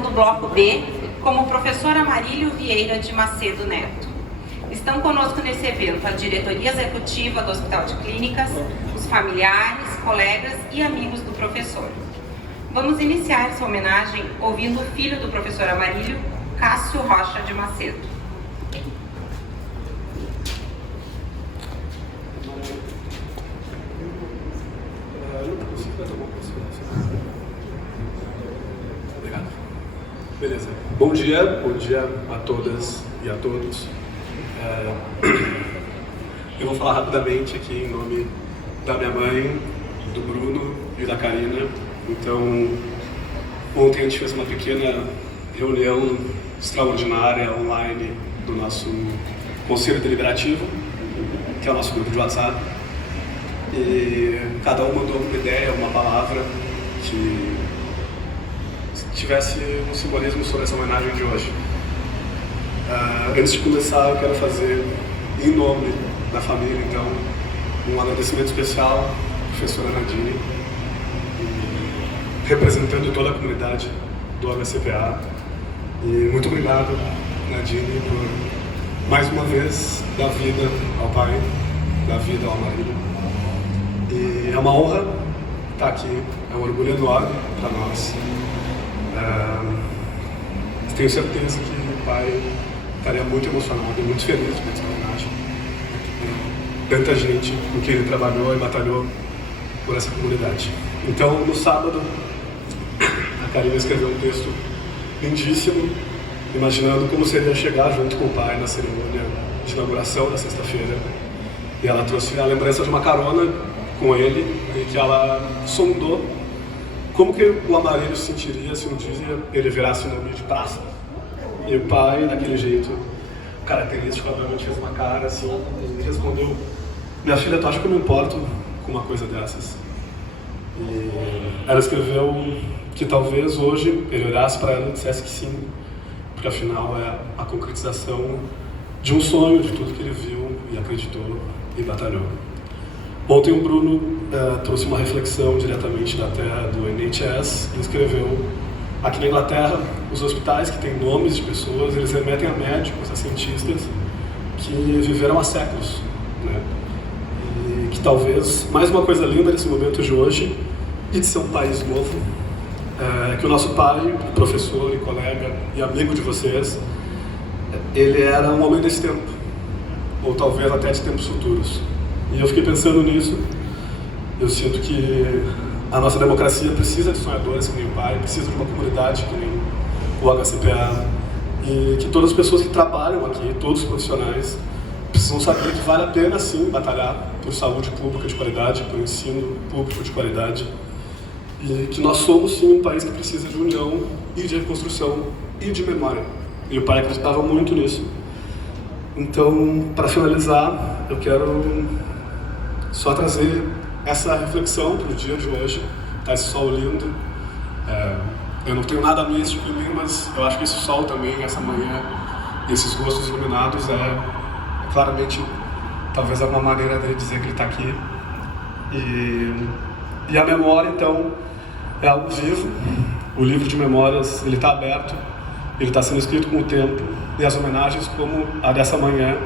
representação do Bloco D, como o professor Amarílio Vieira de Macedo Neto. Estão conosco nesse evento a diretoria executiva do Hospital de Clínicas, os familiares, colegas e amigos do professor. Vamos iniciar essa homenagem ouvindo o filho do professor Amarílio, Cássio Rocha de Macedo. Obrigado. Beleza. Bom dia a todas e a todos. Eu vou falar rapidamente aqui em nome da minha mãe, do Bruno e da Karina. Então, ontem a gente fez uma pequena reunião extraordinária online do nosso Conselho Deliberativo, que é o nosso grupo de WhatsApp. E cada um mandou uma ideia, uma palavra que tivesse um simbolismo sobre essa homenagem de hoje. Antes de começar, eu quero fazer, em nome da família, então, um agradecimento especial à professora Nadine, representando toda a comunidade do HCPA. E muito obrigado, Nadine, por mais uma vez dar vida ao pai, dar vida ao marido. E é uma honra estar aqui, é um orgulho enorme para nós. Tenho certeza que o pai estaria muito emocionado e muito feliz com essa homenagem. Tanta gente com quem ele trabalhou e batalhou por essa comunidade. Então, no sábado, a Karina escreveu um texto lindíssimo, imaginando como seria chegar junto com o pai na cerimônia de inauguração da sexta-feira. E ela trouxe a lembrança de uma carona com ele, em que ela sondou como que o Amarílio se sentiria se um dia ele virasse o nome de praça. E o pai, daquele jeito característico, obviamente fez uma cara assim e respondeu: minha filha, tu acha que eu me importo com uma coisa dessas? E ela escreveu que talvez hoje ele olhasse para ela e dissesse que sim, porque afinal é a concretização de um sonho, de tudo que ele viu e acreditou e batalhou. Ontem o Bruno trouxe uma reflexão diretamente da terra do NHS e escreveu: aqui na Inglaterra, os hospitais que têm nomes de pessoas, eles remetem a médicos, a cientistas que viveram há séculos, né? E que talvez, mais uma coisa linda nesse momento de hoje, e de ser um país novo, é que o nosso pai, professor e colega e amigo de vocês, ele era um homem desse tempo, ou talvez até de tempos futuros. E eu fiquei pensando nisso. Eu sinto que a nossa democracia precisa de sonhadores que nem o pai, precisa de uma comunidade que nem o HCPA, e que todas as pessoas que trabalham aqui, todos os profissionais, precisam saber que vale a pena sim batalhar por saúde pública de qualidade, por ensino público de qualidade, e que nós somos sim um país que precisa de união e de reconstrução e de memória. E o pai acreditava muito nisso. Então, para finalizar, eu quero só trazer essa reflexão para o dia de hoje. Tá esse sol lindo. Eu não tenho nada místico em mim, mas eu acho que esse sol também, essa manhã, e esses rostos iluminados é claramente, talvez alguma maneira dele dizer que ele está aqui. E a memória, então, é algo vivo. O livro de memórias, ele está aberto, ele está sendo escrito com o tempo, e as homenagens, como a dessa manhã,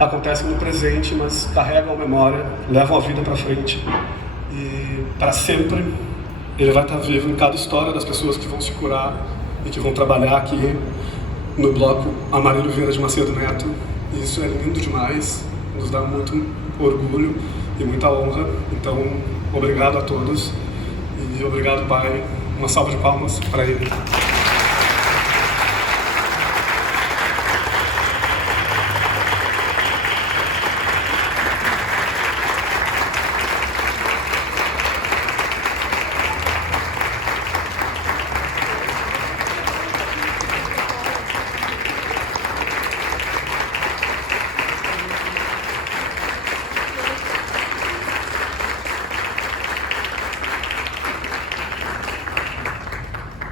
acontecem no presente, mas carregam a memória, levam a vida para frente, e para sempre ele vai estar vivo em cada história das pessoas que vão se curar e que vão trabalhar aqui no bloco Amarílio Vieira de Macedo Neto. E isso é lindo demais, nos dá muito orgulho e muita honra. Então, obrigado a todos e obrigado, pai. Uma salva de palmas para ele.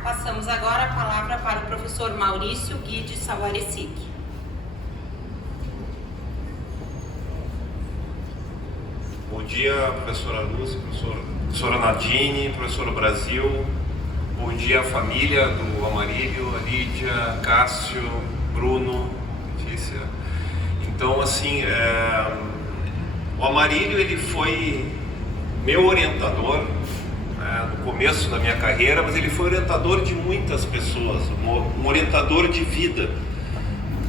Passamos agora a palavra para o professor Maurício Guide Sawaresic. Bom dia, professora Lúcia, professora Nadine, professora Brasil, Bom dia, família do Amarílio, a Lídia, Cássio, Bruno, Letícia. Então, assim, o Amarílio, ele foi meu orientador no começo da minha carreira, mas ele foi orientador de muitas pessoas, um orientador de vida.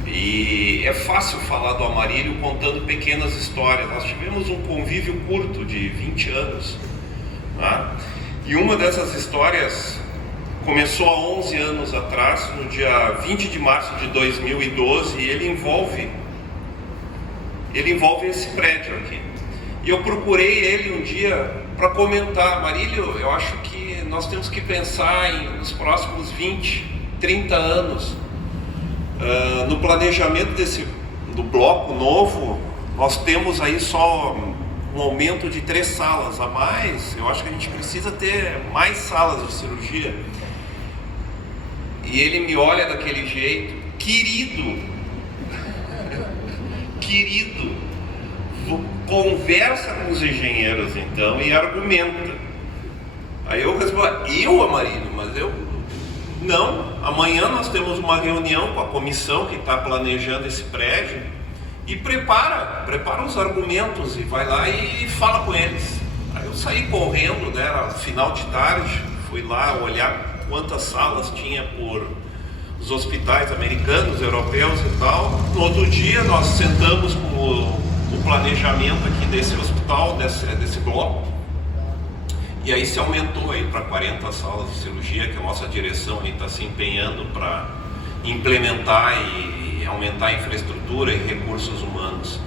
E é fácil falar do Amarílio contando pequenas histórias. Nós tivemos um convívio curto de 20 anos. Tá? E uma dessas histórias começou há 11 anos atrás, no dia 20 de março de 2012, e ele envolve esse prédio aqui. E eu procurei ele um dia para comentar: Amarílio, eu acho que nós temos que pensar nos próximos 20, 30 anos, no planejamento do bloco novo. Nós temos aí só um aumento de 3 salas a mais. Eu acho que a gente precisa ter mais salas de cirurgia. E ele me olha daquele jeito: querido, conversa com os engenheiros então e argumenta. Aí eu respondo: Amarílio, mas eu não. Amanhã nós temos uma reunião com a comissão que está planejando esse prédio e prepara os argumentos e vai lá e fala com eles. Aí eu saí correndo, né, era final de tarde, fui lá olhar quantas salas tinha por os hospitais americanos, europeus e tal. No outro dia nós sentamos com o planejamento aqui desse hospital, desse bloco, e aí se aumentou aí para 40 salas de cirurgia, que a nossa direção está se empenhando para implementar e aumentar a infraestrutura e recursos humanos.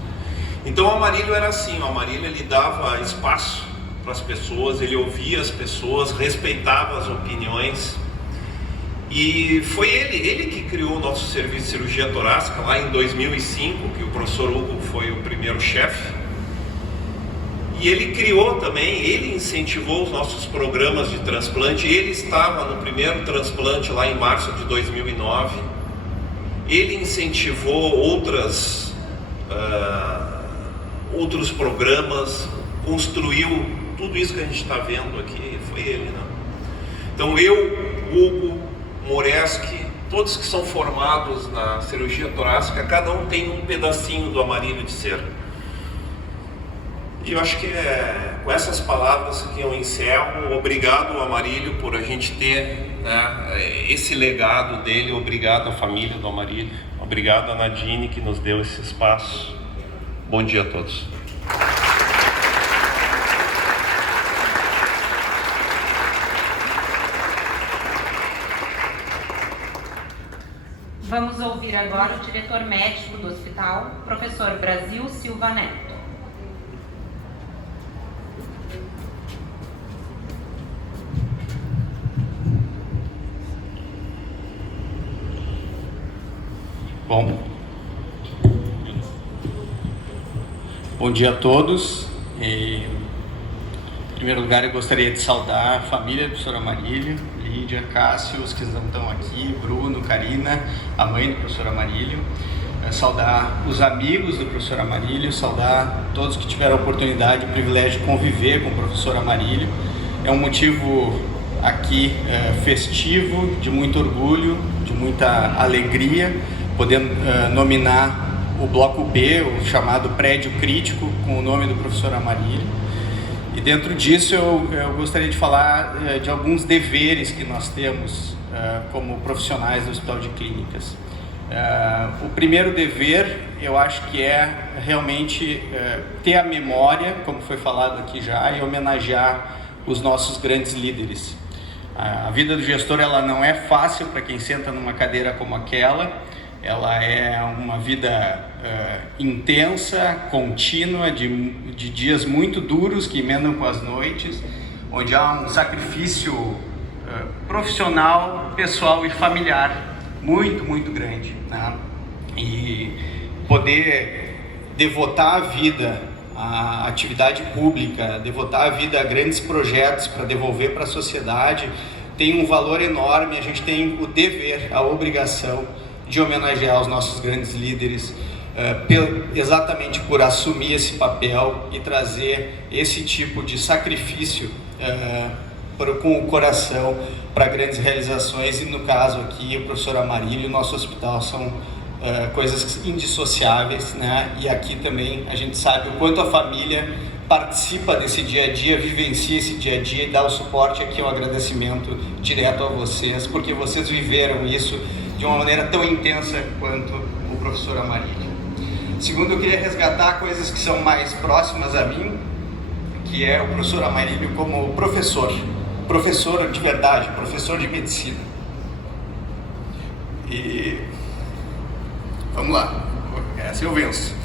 Então o Amarílio era assim: o Amarílio, ele dava espaço para as pessoas, ele ouvia as pessoas, respeitava as opiniões. E foi ele que criou o nosso serviço de cirurgia torácica lá em 2005, que o professor Hugo foi o primeiro chefe. E ele criou também, ele incentivou os nossos programas de transplante. Ele estava no primeiro transplante lá em março de 2009. Ele incentivou outros programas, construiu tudo isso que a gente está vendo aqui. Foi ele, né? Então eu, Hugo, Moreski, todos que são formados na cirurgia torácica, cada um tem um pedacinho do Amarílio de ser. E eu acho que com essas palavras que eu encerro. Obrigado, Amarílio, por a gente ter, né, esse legado dele. Obrigado à família do Amarílio. Obrigado a Nadine, que nos deu esse espaço. Bom dia a todos. Vamos ouvir agora o diretor médico do hospital, professor Brasil Silva Neto. Bom dia a todos. Em primeiro lugar, eu gostaria de saudar a família do professor Amarílio, Lídia, Cássio, os que não estão aqui, Bruno, Karina, a mãe do professor Amarílio, saudar os amigos do professor Amarílio, saudar todos que tiveram a oportunidade e o privilégio de conviver com o professor Amarílio. É um motivo aqui festivo, de muito orgulho, de muita alegria, podendo nominar o bloco B, o chamado prédio crítico, com o nome do professor Amarílio. E dentro disso eu gostaria de falar de alguns deveres que nós temos como profissionais do Hospital de Clínicas. O primeiro dever, eu acho que é realmente ter a memória, como foi falado aqui já, e homenagear os nossos grandes líderes. A vida do gestor, ela não é fácil para quem senta numa cadeira como aquela. Ela é uma vida intensa, contínua, de dias muito duros que emendam com as noites, onde há um sacrifício profissional, pessoal e familiar muito, muito grande, né? E poder devotar a vida à atividade pública, devotar a vida a grandes projetos para devolver para a sociedade, tem um valor enorme. A gente tem o dever, a obrigação de homenagear os nossos grandes líderes, exatamente por assumir esse papel e trazer esse tipo de sacrifício com o coração para grandes realizações, e no caso aqui o professor Amarílio e o nosso hospital são coisas indissociáveis, né? E aqui também a gente sabe o quanto a família participa desse dia a dia, vivencia esse dia a dia e dá o suporte. Aqui é um agradecimento direto a vocês, porque vocês viveram isso de uma maneira tão intensa quanto o professor Amarílio. Segundo, eu queria resgatar coisas que são mais próximas a mim, que é o professor Amarílio como professor de verdade, professor de medicina. E vamos lá, essa eu venço.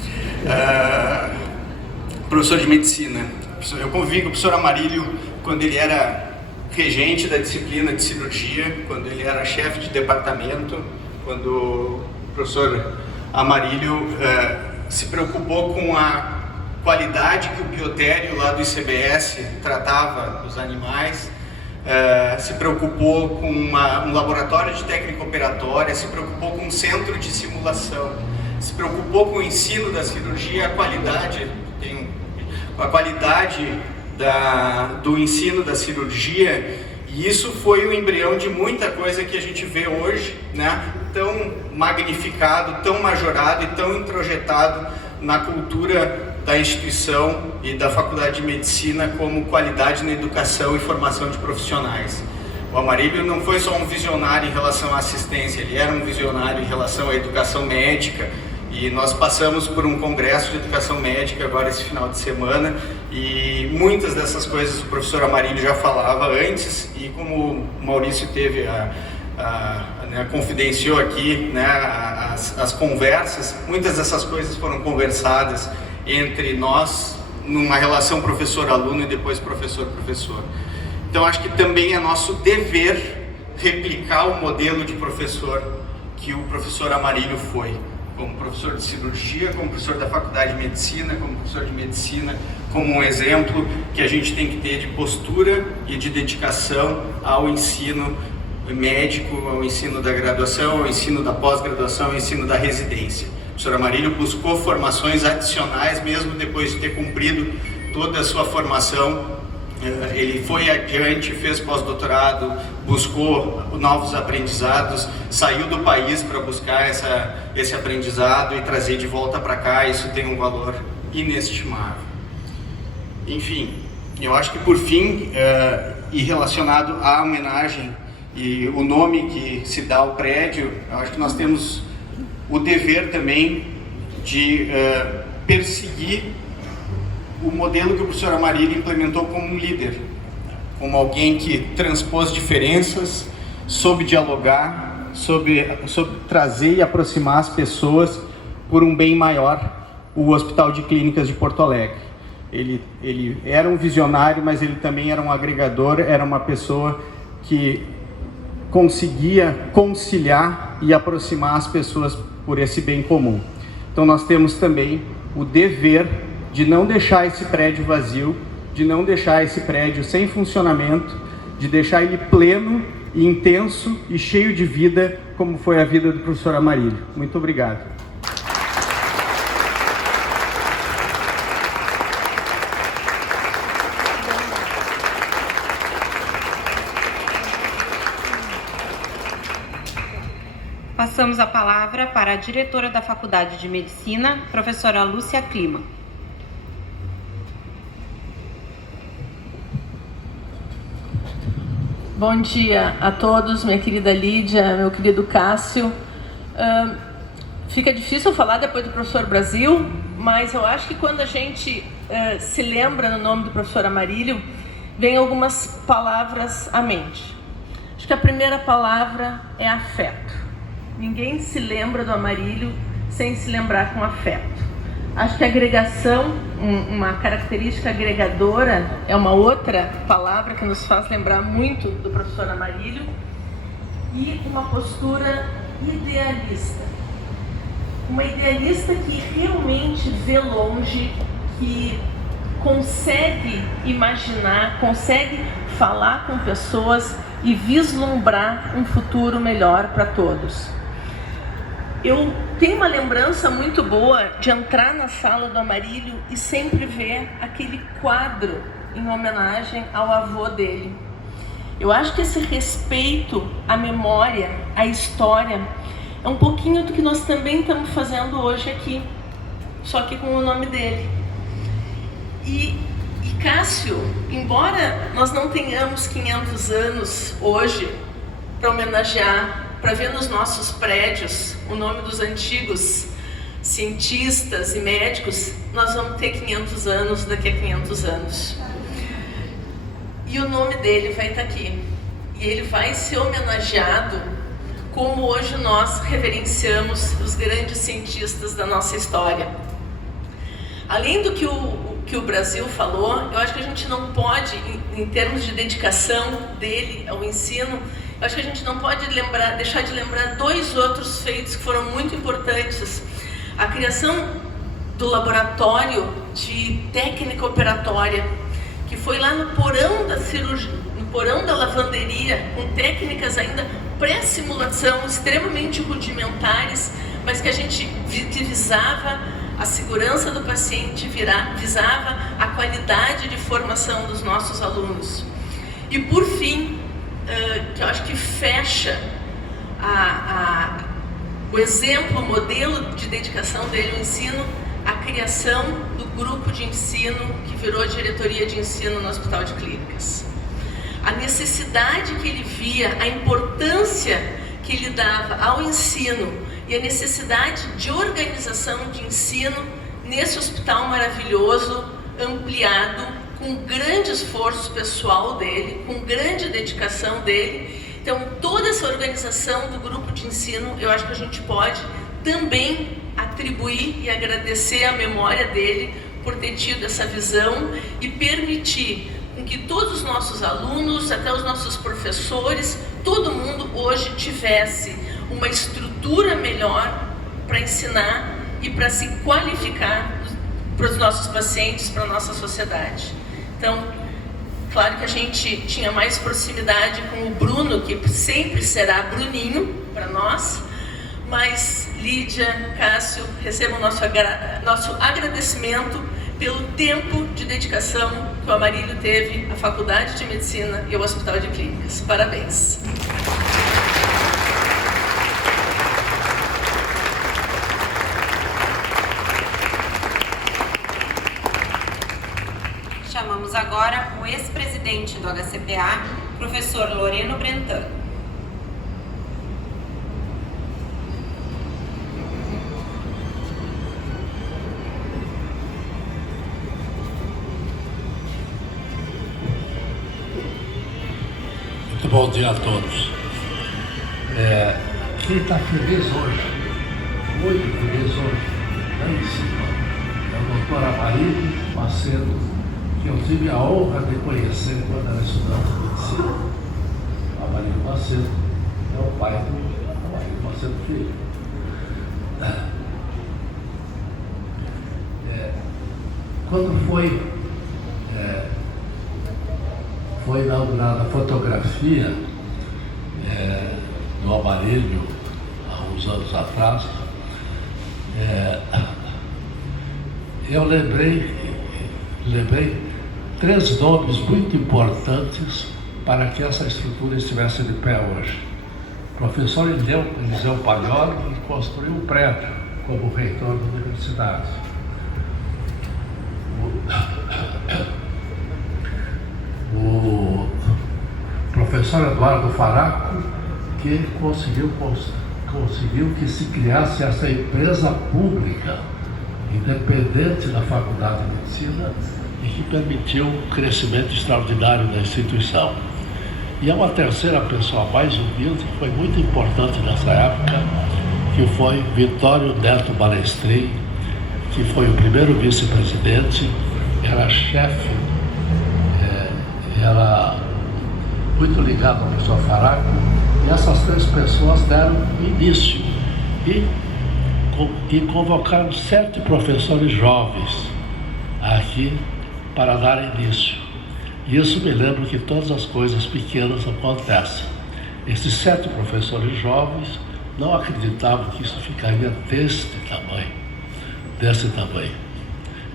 Professor de medicina. Eu convivi com o professor Amarílio quando ele era regente da disciplina de cirurgia, quando ele era chefe de departamento, quando o professor Amarílio se preocupou com a qualidade que o biotério lá do ICBS tratava dos animais, se preocupou com um laboratório de técnica operatória, se preocupou com um centro de simulação, se preocupou com o ensino da cirurgia, a qualidade do ensino da cirurgia, e isso foi o embrião de muita coisa que a gente vê hoje, né? Tão magnificado, tão majorado e tão introjetado na cultura da instituição e da Faculdade de Medicina como qualidade na educação e formação de profissionais. O Amarílio não foi só um visionário em relação à assistência, ele era um visionário em relação à educação médica, e nós passamos por um congresso de educação médica agora esse final de semana, e muitas dessas coisas o professor Amarílio já falava antes, e como o Maurício teve confidenciou aqui, né, as conversas, muitas dessas coisas foram conversadas entre nós numa relação professor-aluno e depois professor-professor. Então acho que também é nosso dever replicar o modelo de professor que o professor Amarílio foi, como professor de cirurgia, como professor da Faculdade de Medicina, como professor de medicina, como um exemplo que a gente tem que ter de postura e de dedicação ao ensino médico, ao ensino da graduação, ao ensino da pós-graduação, ao ensino da residência. O professor Amarílio buscou formações adicionais, mesmo depois de ter cumprido toda a sua formação. Ele foi adiante, fez pós-doutorado, buscou novos aprendizados, saiu do país para buscar esse aprendizado e trazer de volta para cá. Isso tem um valor inestimável. Enfim, eu acho que por fim, e relacionado à homenagem e o nome que se dá ao prédio, eu acho que nós temos o dever também de perseguir o modelo que o professor Amarílio implementou como um líder, como alguém que transpôs diferenças, soube dialogar, soube trazer e aproximar as pessoas por um bem maior, o Hospital de Clínicas de Porto Alegre. Ele era um visionário, mas ele também era um agregador, era uma pessoa que conseguia conciliar e aproximar as pessoas por esse bem comum. Então nós temos também o dever de não deixar esse prédio vazio, de não deixar esse prédio sem funcionamento, de deixar ele pleno, e intenso e cheio de vida, como foi a vida do professor Amarílio. Muito obrigado. Passamos a palavra para a diretora da Faculdade de Medicina, professora Lúcia Clima. Bom dia a todos, minha querida Lídia, meu querido Cássio. Fica difícil falar depois do professor Brasil, mas eu acho que quando a gente se lembra no nome do professor Amarílio, vem algumas palavras à mente. Acho que a primeira palavra é afeto. Ninguém se lembra do Amarílio sem se lembrar com afeto. Acho que agregação, uma característica agregadora, é uma outra palavra que nos faz lembrar muito do professor Amarílio, e uma postura idealista. Uma idealista que realmente vê longe, que consegue imaginar, consegue falar com pessoas e vislumbrar um futuro melhor para todos. Eu tenho uma lembrança muito boa de entrar na sala do Amarílio e sempre ver aquele quadro em homenagem ao avô dele. Eu acho que esse respeito à memória, à história, é um pouquinho do que nós também estamos fazendo hoje aqui, só que com o nome dele. E Cássio, embora nós não tenhamos 500 anos hoje para homenagear, para ver nos nossos prédios o nome dos antigos cientistas e médicos, nós vamos ter 500 anos daqui a 500 anos. E o nome dele vai estar aqui. E ele vai ser homenageado como hoje nós reverenciamos os grandes cientistas da nossa história. Além do que o Brasil falou, eu acho que a gente não pode, em termos de dedicação dele ao ensino, eu acho que a gente não pode deixar de lembrar 2 outros feitos que foram muito importantes. A criação do laboratório de técnica operatória, que foi lá no porão da cirurgia, no porão da lavanderia, com técnicas ainda pré-simulação, extremamente rudimentares, mas que a gente visava a segurança do paciente, visava a qualidade de formação dos nossos alunos. E por fim, que eu acho que fecha o exemplo, o modelo de dedicação dele ao ensino, a criação do grupo de ensino que virou a diretoria de ensino no Hospital de Clínicas. A necessidade que ele via, a importância que ele dava ao ensino e a necessidade de organização de ensino nesse hospital maravilhoso, ampliado, com grande esforço pessoal dele, com grande dedicação dele. Então, toda essa organização do grupo de ensino, eu acho que a gente pode também atribuir e agradecer a memória dele por ter tido essa visão e permitir com que todos os nossos alunos, até os nossos professores, todo mundo hoje tivesse uma estrutura melhor para ensinar e para se qualificar para os nossos pacientes, para a nossa sociedade. Então, claro que a gente tinha mais proximidade com o Bruno, que sempre será Bruninho para nós, mas Lídia, Cássio, recebam nosso agradecimento pelo tempo de dedicação que o Amarílio teve à Faculdade de Medicina e ao Hospital de Clínicas. Parabéns! Chamamos agora o ex-presidente do HCPA, professor Loreno Brentano. Muito bom dia a todos. Quem está feliz hoje, muito feliz hoje, lá em cima, é o doutor Amarílio Macedo, que eu tive a honra de conhecer quando era estudante de medicina. Amarílio Macedo é o pai do Amarílio Macedo Filho. Quando foi inaugurada a fotografia do Amarílio, há uns anos atrás, eu lembrei 3 nomes muito importantes para que essa estrutura estivesse de pé hoje. O professor Eliseu Paglioli, que construiu um prédio como reitor da universidade. O professor Eduardo Faraco, que conseguiu que se criasse essa empresa pública, independente da Faculdade de Medicina, e que permitiu um crescimento extraordinário da instituição. E há uma terceira pessoa mais humilde, que foi muito importante nessa época, que foi Vitório Neto Balestrin, que foi o primeiro vice-presidente, era chefe, era muito ligado ao professor Faraco, e essas 3 pessoas deram início e convocaram 7 professores jovens aqui para dar início. E isso me lembra que todas as coisas pequenas acontecem. Esses 7 professores jovens não acreditavam que isso ficaria desse tamanho.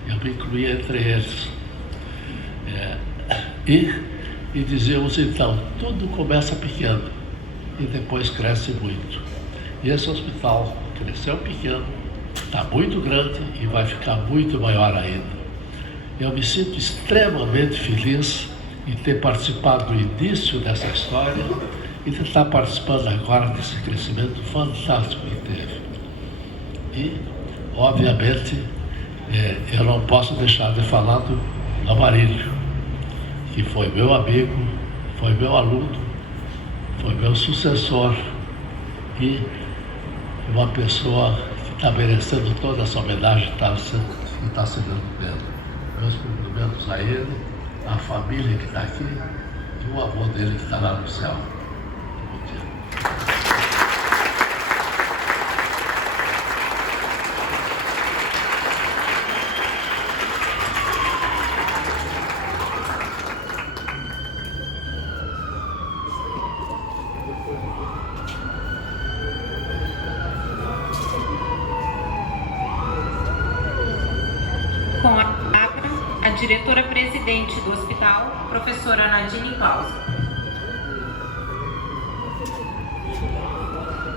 Eu me incluí entre eles. E E dizíamos então, tudo começa pequeno e depois cresce muito. E esse hospital cresceu pequeno, está muito grande e vai ficar muito maior ainda. Eu me sinto extremamente feliz em ter participado do início dessa história e de estar participando agora desse crescimento fantástico que teve. E, obviamente, eu não posso deixar de falar do Amarílio, que foi meu amigo, foi meu aluno, foi meu sucessor e uma pessoa que está merecendo toda essa homenagem que está se dando. Meus cumprimentos a ele, a família que está aqui e o avô dele que está lá no céu. Bom dia. Com a palavra, a diretora-presidente do hospital, professora Nadine Pausa.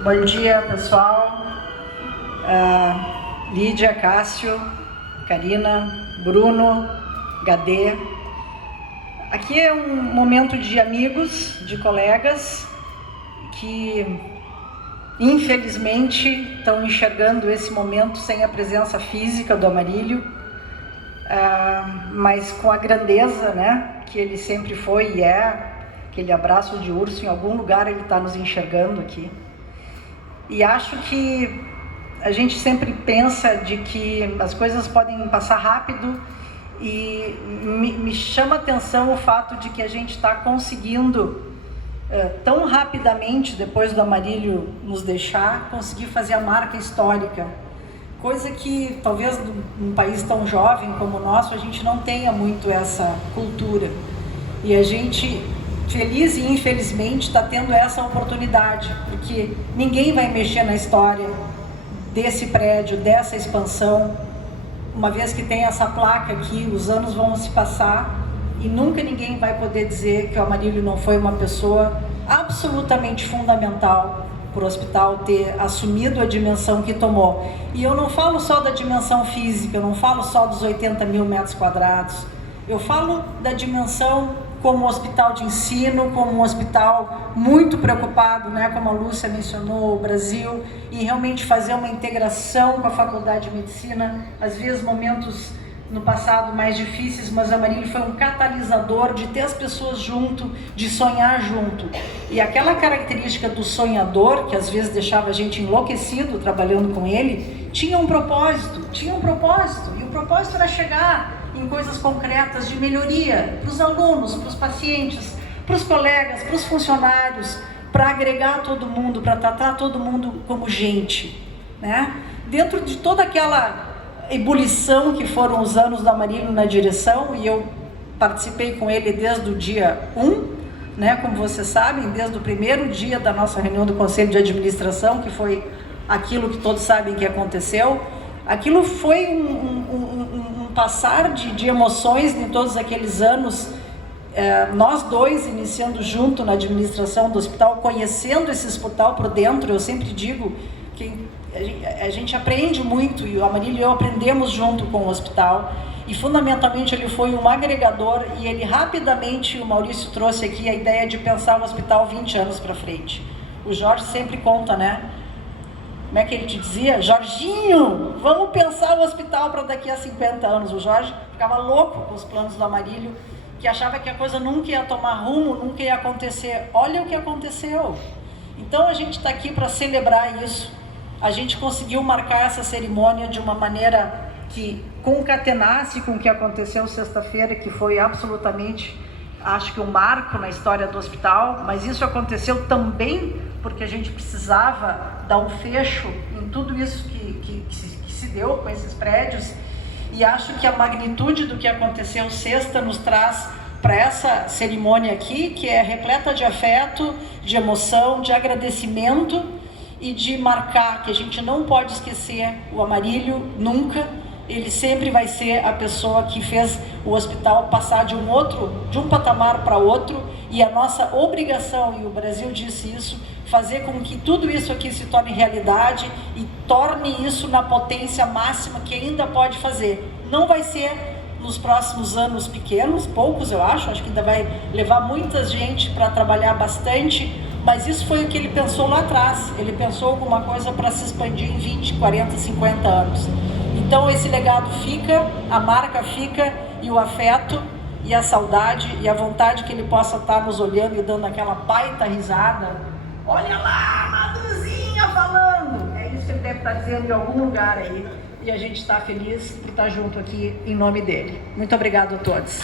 Bom dia, pessoal. Lídia, Cássio, Karina, Bruno, Gadê. Aqui é um momento de amigos, de colegas que, infelizmente, estão enxergando esse momento sem a presença física do Amarílio. Mas com a grandeza, né, que ele sempre foi e é, aquele abraço de urso, em algum lugar ele está nos enxergando aqui. E acho que a gente sempre pensa de que as coisas podem passar rápido e me chama a atenção o fato de que a gente está conseguindo, tão rapidamente, depois do Amarílio nos deixar, conseguir fazer a marca histórica. Coisa que talvez num país tão jovem como o nosso a gente não tenha muito essa cultura. E a gente, feliz e infelizmente, está tendo essa oportunidade, porque ninguém vai mexer na história desse prédio, dessa expansão, uma vez que tem essa placa aqui, os anos vão se passar e nunca ninguém vai poder dizer que o Amarílio não foi uma pessoa absolutamente fundamental para o hospital ter assumido a dimensão que tomou. E eu não falo só da dimensão física, eu não falo só dos 80 mil metros quadrados, eu falo da dimensão como um hospital de ensino, como um hospital muito preocupado, né, como a Lúcia mencionou, o Brasil, e realmente fazer uma integração com a Faculdade de Medicina, às vezes momentos no passado mais difíceis, mas a Amarílio foi um catalisador de ter as pessoas junto, de sonhar junto. E aquela característica do sonhador, que às vezes deixava a gente enlouquecido trabalhando com ele, tinha um propósito, e o propósito era chegar em coisas concretas de melhoria para os alunos, para os pacientes, para os colegas, para os funcionários, para agregar todo mundo, para tratar todo mundo como gente, né? Dentro de toda aquela ebulição que foram os anos do Amarílio na direção, e eu participei com ele desde o dia 1, né, como vocês sabem, desde o primeiro dia da nossa reunião do Conselho de Administração, que foi aquilo que todos sabem que aconteceu. Aquilo foi um passar de emoções em todos aqueles anos, nós dois iniciando junto na administração do hospital, conhecendo esse hospital por dentro. Eu sempre digo que a gente aprende muito, e o Amarílio e eu aprendemos junto com o hospital, e fundamentalmente ele foi um agregador, e ele rapidamente, o Maurício trouxe aqui a ideia de pensar o hospital 20 anos para frente. O Jorge sempre conta, né? Como é que ele te dizia? Jorginho, vamos pensar o hospital para daqui a 50 anos. O Jorge ficava louco com os planos do Amarílio, que achava que a coisa nunca ia tomar rumo, nunca ia acontecer. Olha o que aconteceu. Então a gente está aqui para celebrar isso. A gente conseguiu marcar essa cerimônia de uma maneira que concatenasse com o que aconteceu sexta-feira, que foi absolutamente, acho que um marco na história do hospital, mas isso aconteceu também porque a gente precisava dar um fecho em tudo isso que se deu com esses prédios, e acho que a magnitude do que aconteceu sexta nos traz para essa cerimônia aqui, que é repleta de afeto, de emoção, de agradecimento, e de marcar que a gente não pode esquecer o Amarílio nunca, ele sempre vai ser a pessoa que fez o hospital passar de um patamar para outro, e a nossa obrigação, e o Brasil disse isso, fazer com que tudo isso aqui se torne realidade e torne isso na potência máxima que ainda pode fazer. Não vai ser nos próximos anos pequenos, poucos eu acho que ainda vai levar muita gente para trabalhar bastante, mas isso foi o que ele pensou lá atrás. Ele pensou alguma coisa para se expandir em 20, 40, 50 anos. Então esse legado fica, a marca fica, e o afeto e a saudade e a vontade que ele possa estar nos olhando e dando aquela baita risada. Olha lá, Madruzinha falando! É isso que ele deve estar dizendo em algum lugar aí. E a gente está feliz por estar junto aqui em nome dele. Muito obrigado a todos.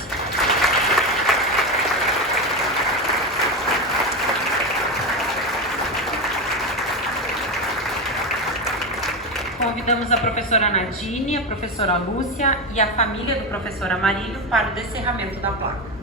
Convidamos a professora Nadine, a professora Lúcia e a família do professor Amarílio para o descerramento da placa.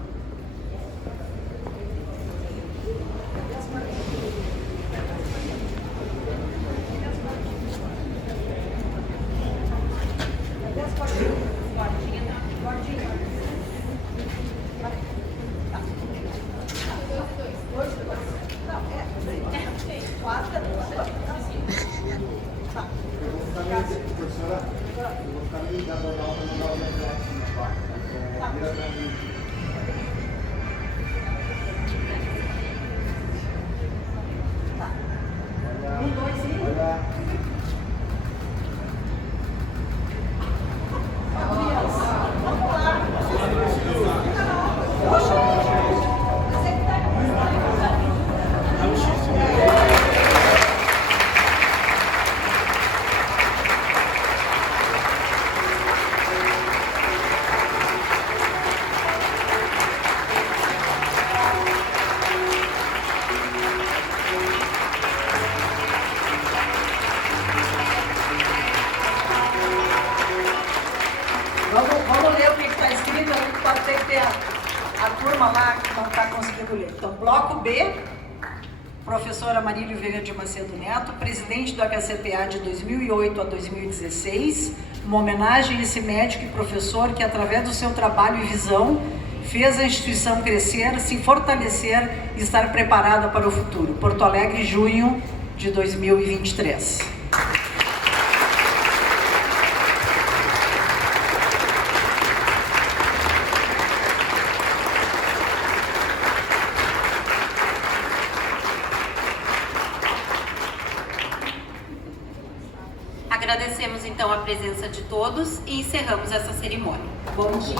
Vamos ler o que está escrito, pode ter que ter a turma lá que não está conseguindo ler. Então, bloco B, professor Amarílio Vieira de Macedo Neto, presidente do HCPA de 2008 a 2016, uma homenagem a esse médico e professor que, através do seu trabalho e visão, fez a instituição crescer, se fortalecer e estar preparada para o futuro. Porto Alegre, junho de 2023. Agradecemos então a presença de todos e encerramos essa cerimônia. Bom dia.